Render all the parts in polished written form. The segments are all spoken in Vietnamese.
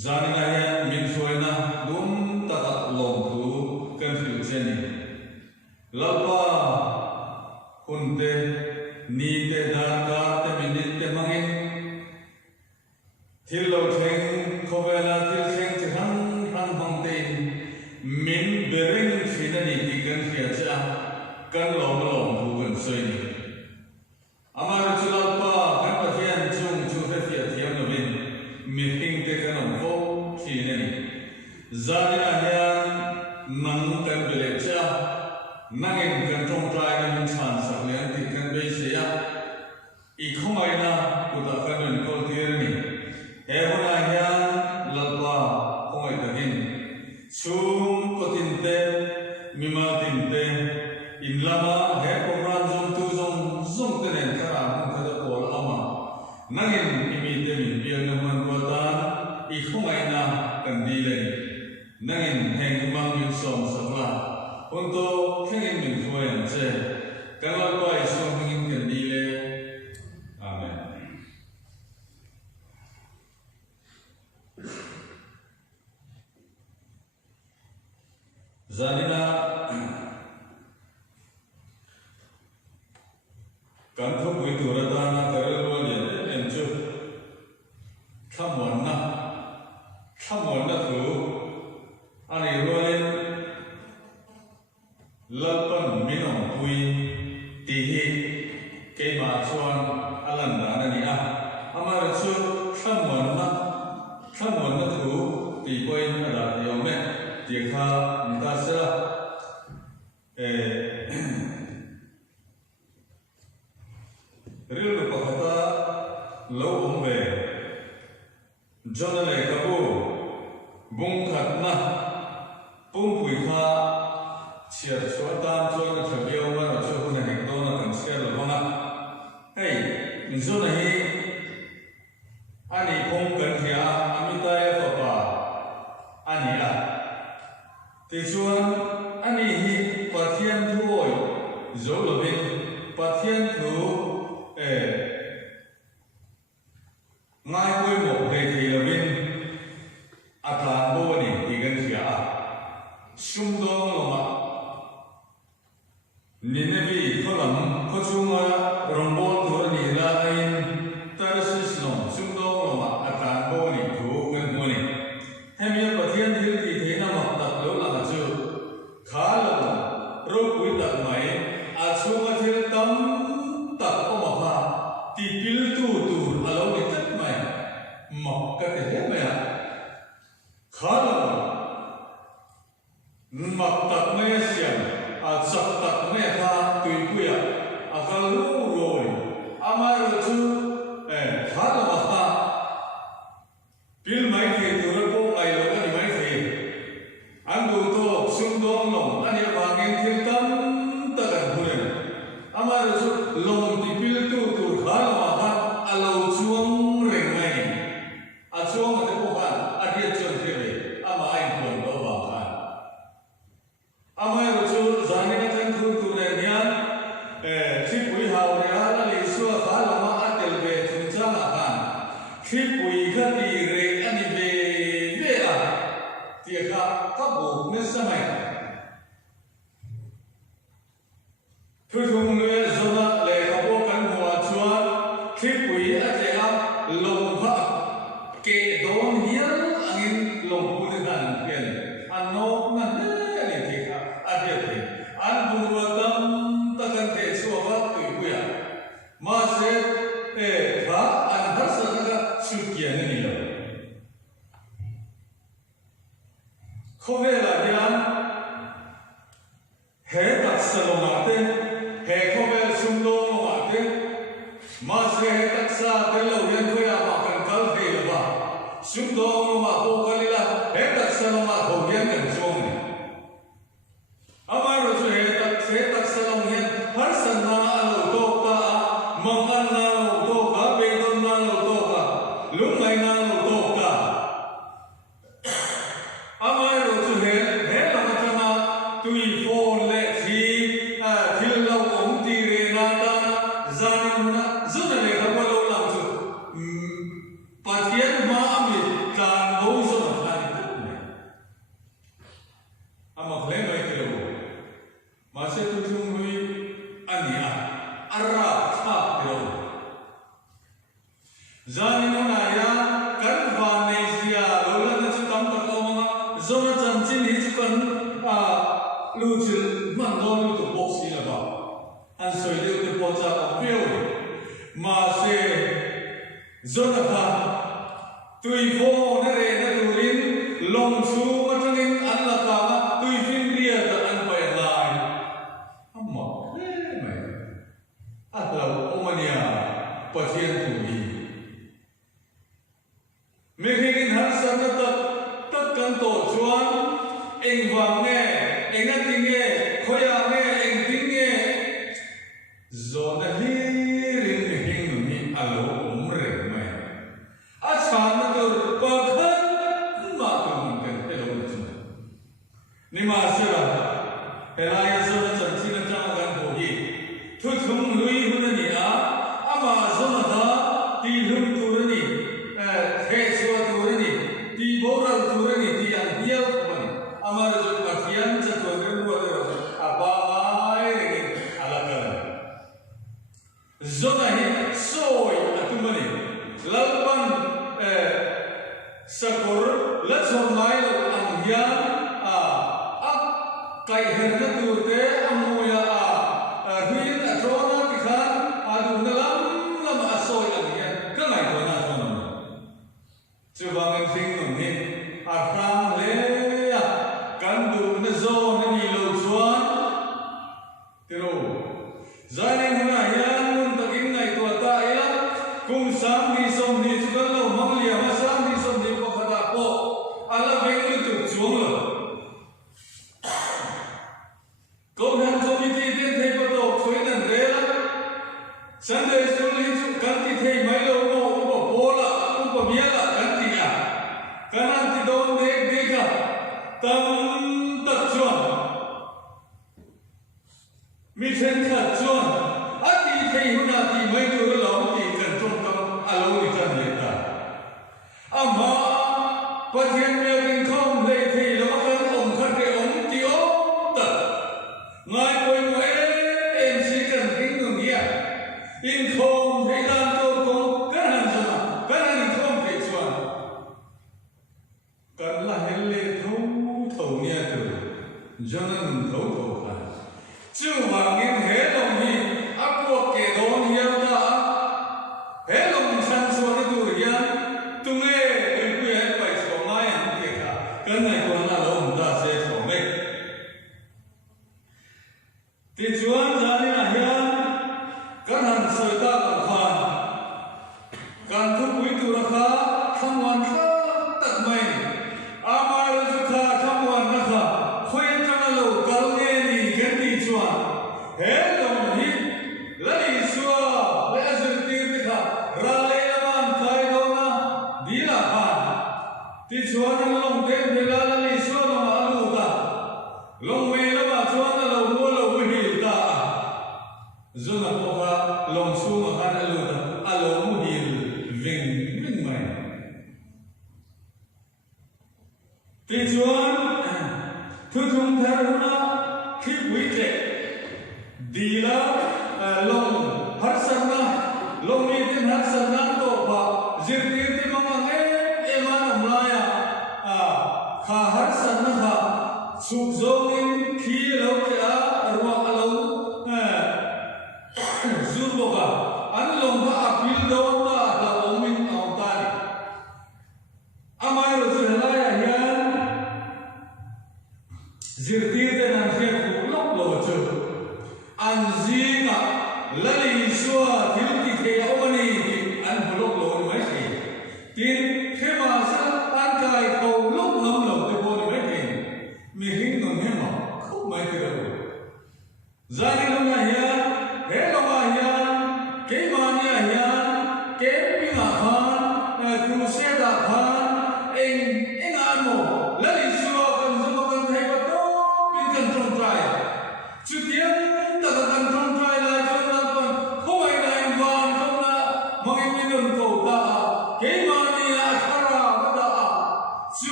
Zanina ya min suena dum taka Zanina hian nang kan bele cha nangin kan tong trai kan chan sak lian ti kan be sia I khomai na uta kan kol tir ni he hona hian lalpa khomai takin chum kotin te mima tin te in lama he komran zong tu zong te nen khara mun kha pol ama nangin imi te min pian na man ko ta I khomai na kan di le nangin heng mang min som sakla untuk hengin min fuan se kalau kau isom hengin kan di le amen zanina kan thu bui tu ra ta na kar lo le em chu khamon na thu ani rolen lalpan minong pui tihi ke ma chuan alan da na ni a amar chu khamon na thu ti poin ala yo me ti kha ta sa ril pa khata lo ombe jonale kabu bung khat na pung pui kha chia chua tan chuan na thabiau ma na chu na hek do na kan sia lo na hey zo na hi ani pung kan thia amita ya papa ani a ti chuan ani hi pathian thuoi zo lo bin pathian thu ngai koi mo he thi lo bin atlan bo ni ti kan thia a sum dong lo ma Ninevi tholam kochunga rombol thor ni la ain tarsis no sumdong lo ma atan bo ni thu kan bo ni hemia pathian thil ti thena mak tak lo la chu khala ro pui tak mai a chunga thil tam tak o ma ha ti pil tu alo ni tak mai mak ka te he mai khala mak tak mai siam a chak tak me kha tui puya a kal lu roi amar chu kha la ha pil mai the tur ko ai lo ani mai the an du to sum dong long ani ba ngin thil tam ta kan hulen amar chu long ti pil tu kha la ha a lo chuang reng mai a chuang te ko ha a dia chuang the le ama ai kon lo ba ha amai chu zanina kan thu tu ne nian khi pui hau ne ala le suwa kha la ma atel be thun cha na han khi pui kha ti re ani be ve a ti kha ka bo me samai thu thung le zona le ka bo kan hua chuan khi pui a te a long kha ke don hial angin long pu ne han pen anno na ne ti kha a te an bunwa tam takan the suwa tu kuya ma se kha an harsa ka chukya ne ni lo khove la yan he tak saloma te he khove sumdo ma te ma se he tak sa te lo yan kuya ma kan kal the la ba sumdo ma ko kalila he tak saloma ho yan kan chong ni amar chu he tak salong hian har san na alo to ka mangan na lo to ka be don na lo to ka lumai na lo to ka amar chu he lo ka na tui fo le thi thil lo ong ti re na ta zan na zun le ka lo lam chu pathian ma ami kan lo zo na ta ni ama khle mai ti lo Masih tujuh lui ania arah tak tiro. Zanina naya kan Vanesia lola na citam tak omanga zona janjin hijukan lucu mandon itu box ini apa? Ansoi dia itu boca apel. Masih zona ka tuivo nere na turin long su chuan eng wang nge enga ting nge khoya nge eng ting nge zona hi rin hing ni alo umre mai a chan na tur pa khan ma tu kan hello chun ni ma sira pelaya zona chan chi na chang kan ho hi thu thum lui hun ni a ama zona da ti lum tu ni he chwa tu ni ti boral tu ni ti an hial ban amar jo pathian cha tu ni ru ro apa ai ring alaka zona hi soi atumani lalpan sakor la chomai lo ang hian kai her na tu te amuya huin atrona tikhan adu nalam lam asoi ang hian ka ngai ko na thon chuwang ang thing nong ni arham le kan du na zo na ni lo chuan tiro zani huna hian mun takin ngai to ta ila kum sam ni som ni chukan lo mang lia ma sam ni som ni ko khata po ala veng ni tu chuang lo Government committee did take a look to it and there. Sunday school is country take my logo, Bola, Miela, country. Cananti don't take data. Tam Tachuan. Mission Tachuan. Ati Kayunati, my little long tea can talk alone with Janeta. Ama, but when we are in come, they pay local on country on the altar. Ngài quên quên em chỉ cần kính ngưỡng nghĩa in không thấy làm tôi cũng cái hàng không thể chuẩn cần là hệ lệ thấu nghĩa từ cho nên thấu cả chứ mà nghiên hệ đồng gì áp buộc kẻ đó nhiều ta hệ đồng sản xuất cái tuổi gian tung nghe cái quy hệ phải số mai ăn kể cả cái này còn là lâu ta sẽ số mấy thì chuan zani na hian kan han soi ta kan khan kan thu pui tu ra kha thamwan kha tak mai amar zu kha thamwan na kha khoin chang lo kal nge ni gen ti chuan he long hi la ni suwa le azur ti kha ra le man khai do na di la khan ti chuan long ten de la ni suwa ma alu ta long me la ma chuan na lo mo lo zona poka long su ma han alo mu hil ving mai ti chuan thu thum thar huna khi pui tre dila long har sanna long ni tin har sanna to ba zir ti ti ma nge eman amlaya kha har sanna kha suk zongin khi lo ke a arwa alo Zurboga, anlong ba apil daw na la omin autani. Amay rozulaya yan. Zirtite ng siya kulok locho. Anzinga lali suwa tilti kaya omani an bulok lo mai si. Tin kema sa angkai kulok ngam lo de bo ni mai tin. Mihin ngam hema khop mai tira. Zani lo na yan. Hello Mahian, Kemania Hian, Kempinga Khan, Crusada Khan, in Amo, Lali Sua, and Zumakan Tapato, Pinkan Tron Trial. Chutian, Tatakan Tron Trial,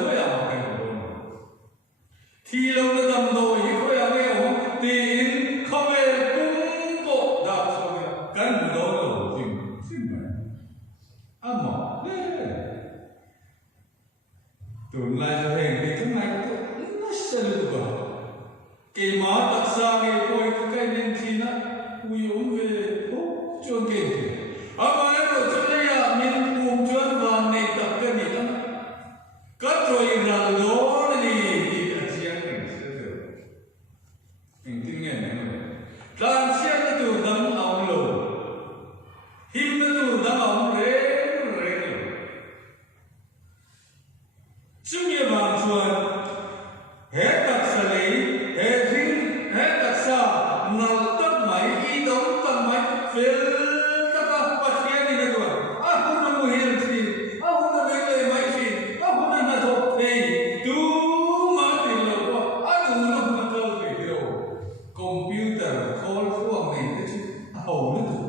khối à cái đó thì lâu nó tầm đồ ý khối à cái đó thì không hề cũng bộ đạp xong cái mù đó rồi xin mày mà tụi lại cho hình thì cái này nó sẽ được cái mà đặc sản cái coi cái nên chi nó ui uống về chuông cái mà em rồi cho nên là mình cùng chuông vàng này tập cái này lắm cất rồi là lố này thì là chiang mình sẽ được mình kinh nghiệm này làm chiang nó từ đấm ống lỗ him nó từ đấm ống rễ chúng như bằng chuột hết đặc sản lấy hết riêng hết đặc sản nào tất máy y đóng tầm máy về tất cả bắt kia đi nữa rồi không có mùi hiền gì không có mấy lời máy gì không có nên là thuộc thì tú mà thì là quá đủ nó mà thơ phải hiểu computer call của mình cái chứ hầu nữa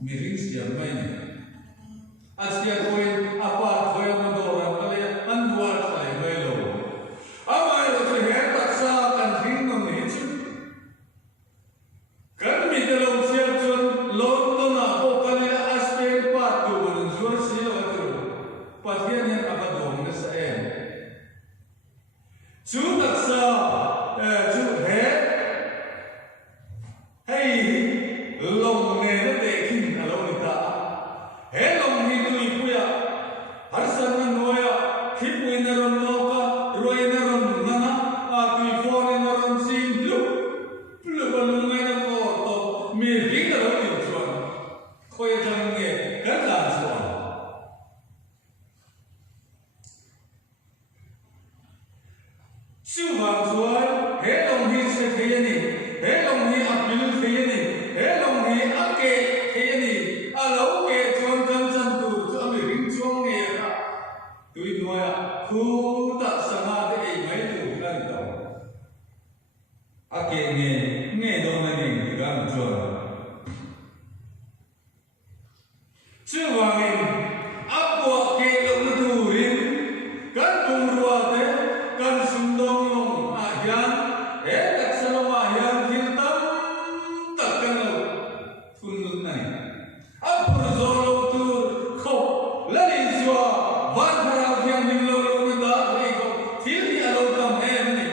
mình riêng xem máy này Asia koin apa koin mandora kali anwar sai melo amai lo se her taksa kan thing no ni chu kan mi de lo sia chun lo to na ko kali aspect pa tu man zur si lo tu pathian yan aka dong na sa em chu taksa chu he hey long ne na de kin alo ni ta he long ni tu ipuya har san noya khipui na ron loka roi na ron nana a tu phone na ron sim lu balung na ko to mi ring na ron ni chuan khoi jang nge kan la chuan chu wang chuan he long ni se thei ni he long ni apil thei ni he long ni ake thei ni a lo ke chuan kan chan tu chu mi ring chuang nge ka tui noya khu ta sanga de ei mai tu kan to ake nge do na ni kan chuan chu wang in apwa ke lo na tu rin kan tung ruwa te kan sum dong long a hian he tak salom a hian thil tam tak kan lo thun nun nai apur zo lo tu kho la ni zwa van khara hian ning lo lo na da ei ko thil ni alo tam em ni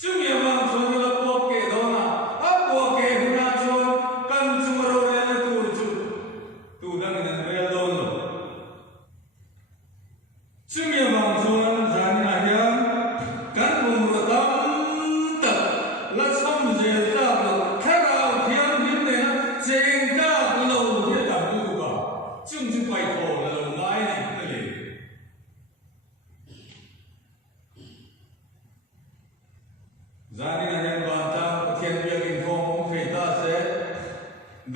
chu mi ma chon la po ke do na apwa ke huna chon kan chu ro le na tu chu tu dang nan vel do lo chu mi ma chon zan na hian kan bung ro tam tak la cham je ta lo kharao hian hin ne na cheng ka lo he ta bu ba chung chu pai tho la lo mai ni ta le zani na hian ban ta pathian bia in khom phei ta se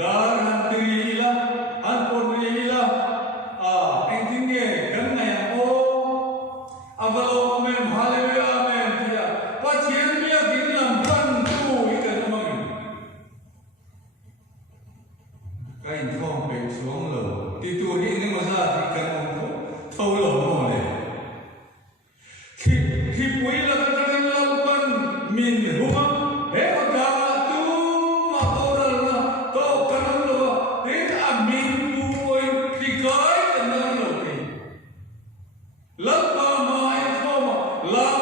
dar han tri ila han por ri ila en tin nge kan na ya o avalo men haleluya men tia pathian bia din lam ban tu i kan mang cái phong bị xuống lầu thì tôi nghĩ nếu mà ra thì cần một thâu lầu nó này khi quý là cái lâu quân miền hùng hết một cả tu mà tôi là tôi cần lầu thế à miền tôi thì cái cần lầu thì lấp vào mà em không mà làm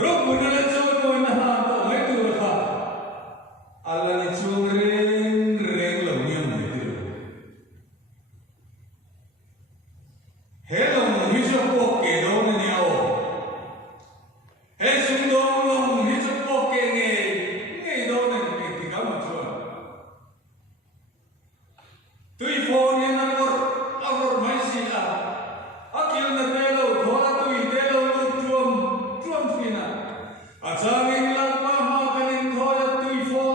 rốt cuộc là cho tôi là hàng tôi mấy tuổi cả Allah ni chung reng lo niam ni tu he long ni cho po ke do ni ao he sung dong long ni cho po ke nge do ni ti ka ma chuan tui phone ni na or mai si a akil na te lo thola tui te lo lu chuam fina a chang in la pa ma kan in thola tui phone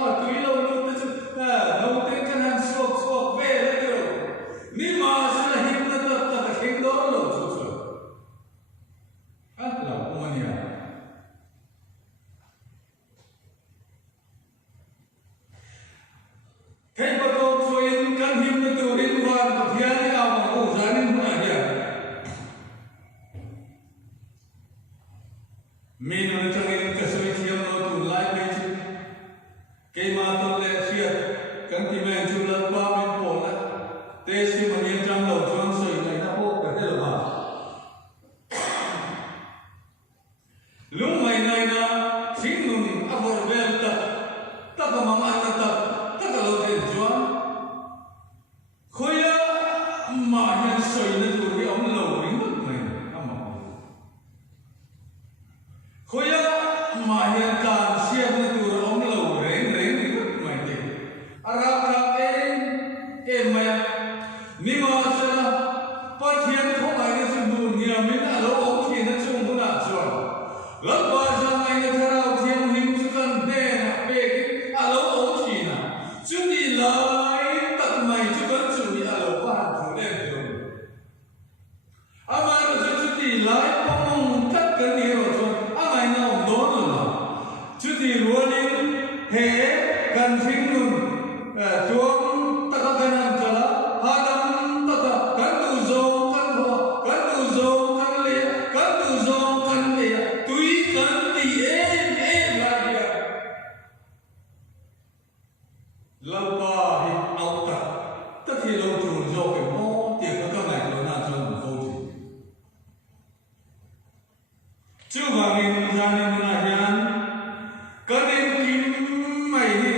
ka mang an ta ta ka lo den chuan khoya ma hian soi na tur ri om lo ring mut mai ama khoya ma hian kan siam na tur om lo reng reng mut mai te ara ka em mai ni ma sa pathian thong ai na chu bu ni min a lo om thi na chung bu na chuan lo ba jang ai na tharau thiam him chu kan ne na pe a lo om thi na chu ni lai tak mai chu kan chu ni a lo pa thu le chu ama ro chu ti lai pong tak kan ni ro chuan amai na om do no la chu ti rualin he kan thing nun chuang tak kan an chala hadam tak kan tu zo kan ho kan tu zo kan le kan tu zo kan le tui kan ti la ya lamba hi au ta thi lo tu zo ke mo ti ka mai lo na chuan fo ti chu wangin janin na hian kanin kim mai hi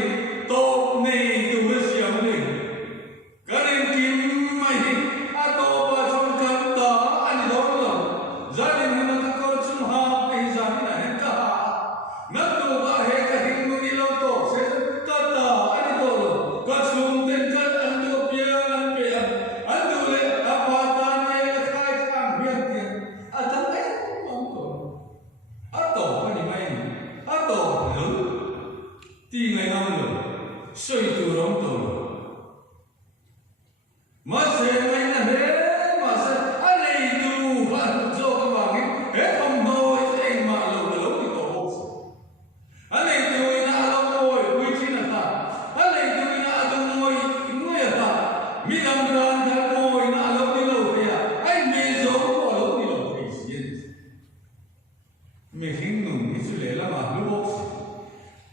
to nei tu le siam ni kanin kim mai hi a to ba chon kan ta ani do lo janin na ka ko chum ha pe janin na hen ka na tu ba he ka hing mu ni lo to se ta ta ani do lo ka chum den ka an do pia an pe an do le a pa ta ne la khai khang hian ti a ta ai mong to a to ani mai a to lo ti ngai nam lo soi tu rom to ma se mai na he ma se a nei tu va zo ka ma ngi he thom no se ma lo lo ni to ho a nei tu na lo moi wi chi na ta a nei tu na dong moi ngoi ta mi lam ran da moi na lo ni lo he ai me zo ko lo ni lo he sien me hing nu ni su le la ma lu box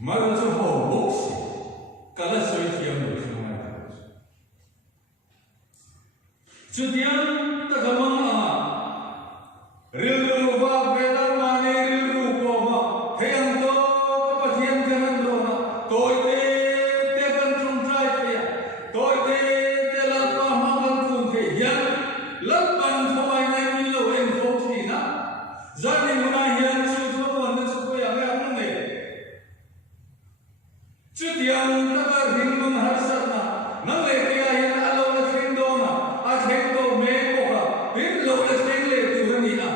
ma lo zo ho box kala soi thiam lo chu mai chu tian ta ka mang a ril lu va ve da ma ne ril ru ko ma theyang to ka pa thiam kan an lo na toi te kan chung trai te toi te la pa ma kan kun the yan lat pan thomai nai min lo en fo thi na zani huna hian chu tho wan na chu ko ya ga ang ne chu tiang ta ka ring mun har sat na nang le ke ya hian a lo la theng do na a theng to me ko ka hin lo la theng le tu ni na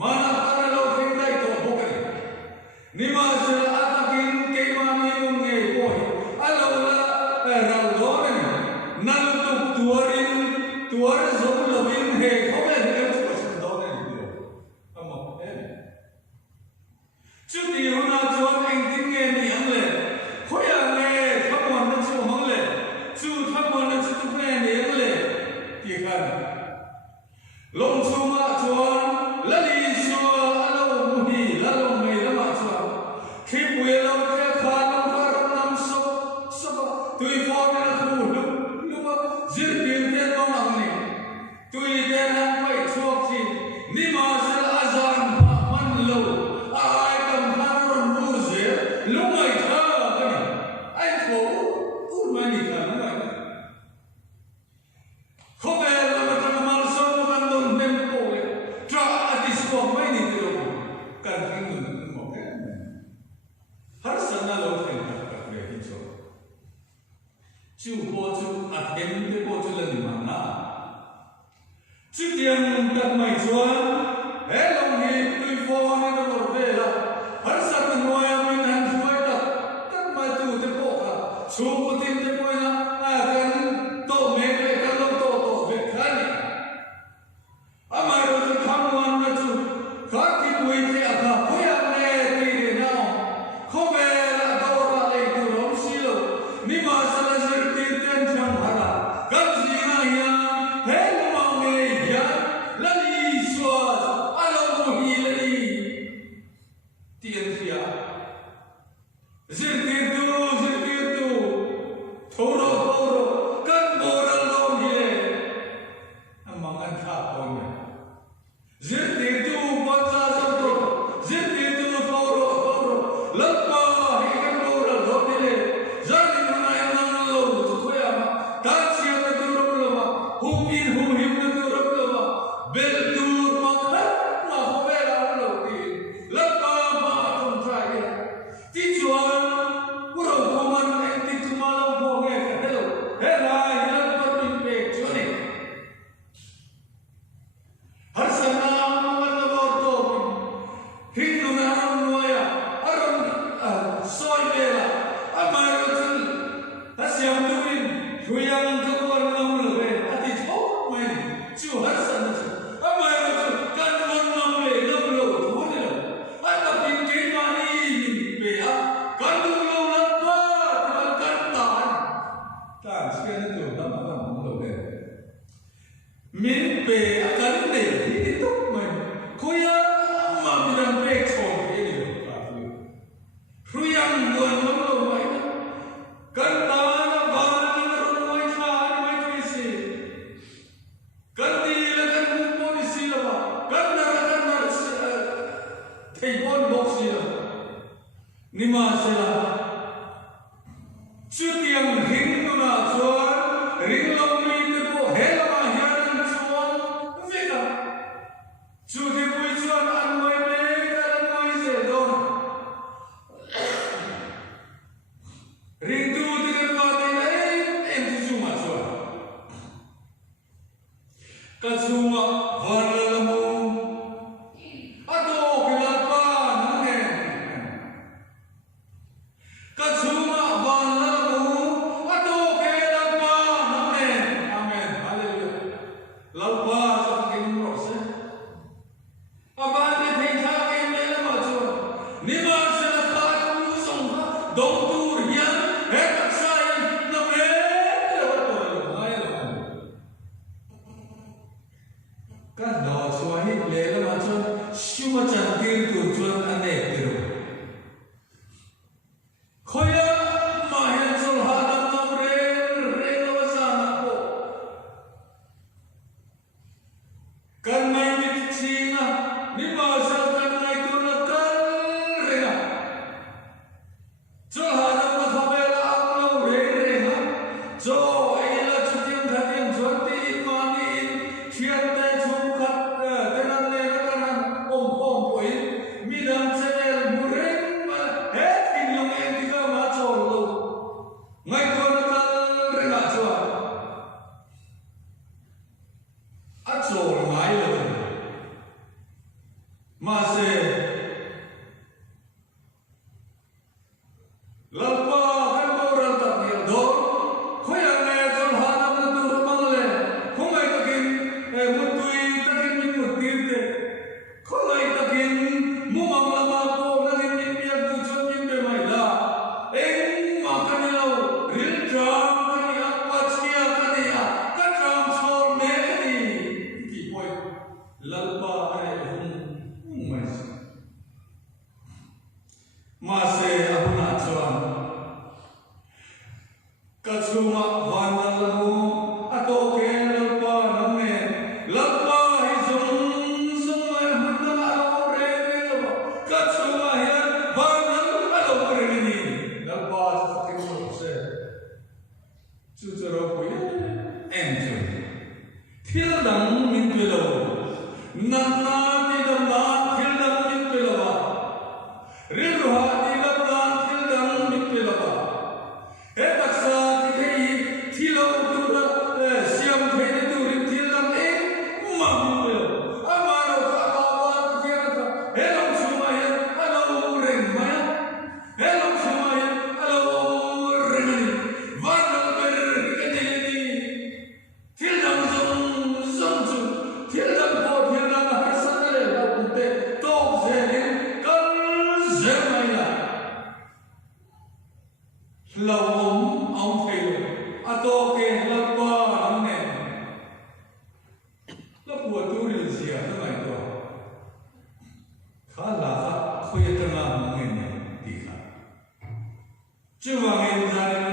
ma na ka lo theng dai to ho ka ni ma se a ta kin ke ma ni mun nge ko a lo la ra lo ne na lu tu tuar zo lo bin he ko me ne chu ko chen do ne ni lo amo chu ti huna chuan eng ting nge ni ang le khoya nge thamon na chu hong le chu thamon na chu tu ne ni ang le ti khan long chu ma chuan la li so a lo mu hi la lo me la ma chuan khi pui lo khe kha long kha ram nam so tui fo ne la thu lu ma zir pin te lo ang ni tui te han pai chuak chi ni ma se azan man lo ai kam han ron bu ze lu mai tha ka ni ai tho u ma ni ka lu mai kho be la ma ta mal so ma kan don nem ko le tra a ti so mai ni ti lo kan hing nun mo ke har san na lo theng ka le hi cho chu po chu a them te po chu la ni ma na chu tiang tak mai chuan he long hi tui fo ni na lo ve la har san na noi a min han suai ta tak mai tu te po ka chu ko tin te po na a kan to me le kan lo to ve kha ni ama ro chu kham wan na chu kha ki pui te a kha khoya ne ti re na kho ve la do ra le tu rom si lo ni ma sa la zir ti ten chang hara kan si na ya he ma me ya la li swa a lo mu hi la li tien fia zir ti tu về cắn để thì tốt mình khối mà mình đang về chọn cái điều cả rồi ăn buồn lắm rồi vậy cắn ta nó vào nhưng nó không ai tha nó mới cái gì cắn đi là cắn không có cái gì đâu cắn là thầy con bốc gì đâu nhưng mà sẽ là chưa tiếng hình nó là chuan ring lâu mi cái bộ hết là mà hiện là chuan vậy cả chưa thì bùi chuan ăn mới mê cái ăn mới dễ đâu ring tu thì cái vào đây đấy em thì chung mà chuan cái chung mà vào là mu à đâu cái là ba nó nghe cái chung mà vào là Lalpa sa aking rose. Abante thei tha ke mele ma chuan. Nima se la kha tu song ha dong tu rian he tak sai na me lo to lo ngai lo. Ka do chua hi le la ma chuan shuma chan tir tu chuan ane tiru. Khoya ma hen sol ha dam nam re lo sa na ko. Kan mai mit china ni ma sa kan mai tu na kan renga cho ha na ma tha be la no re renga cho ai la chu tiang tha tiang chuan ti ma ni thian te chu khat te nan le na kan om poi mi dam che el bu ren ma he tin long en ti ka ma cho lo ngai ko na kan renga chuan a cho ngai lo mà se lalpa kan boran tak nial do khoi ang ne chon ha na tu ro mang le khong ai takin mutui takin min mutir te khong ai takin mu mang la ma ko na ni min piak tu chon min be mai la eng ma kan lo ril tram kan ya pachia kan ya ka tram chol me kan ni ki poi lalpa ai Mase apuna chuan kachuma wana lamu ato ke lalpa namme lalpa hi zum ai hunna alo re lo kachuma hian wana alo re ni lalpa sakin so se chu charo pui em chu thil dang min pe lo nan na ti dam na thil dang min pe lo ril ha ti dam na thil dang min pe lo e taksa ti thei thilo tu da siam thei tu rin thil dang e ma min pe lo amaro ka ba ba ti ra he long chu ma ya alo ren ma ya he long chu ma ya alo ren ni van dal ber ke ne ni thil dang zum chu thil dang po thil dang ha sa na le la kun te to ze rin kal ze ma ya Lòng ông thầy à tô kê lập ba ông nè lập bùa tu rìu xìa nó mày to khá là khá khuya tân là một ngày này thì khá chứ vào ngày ra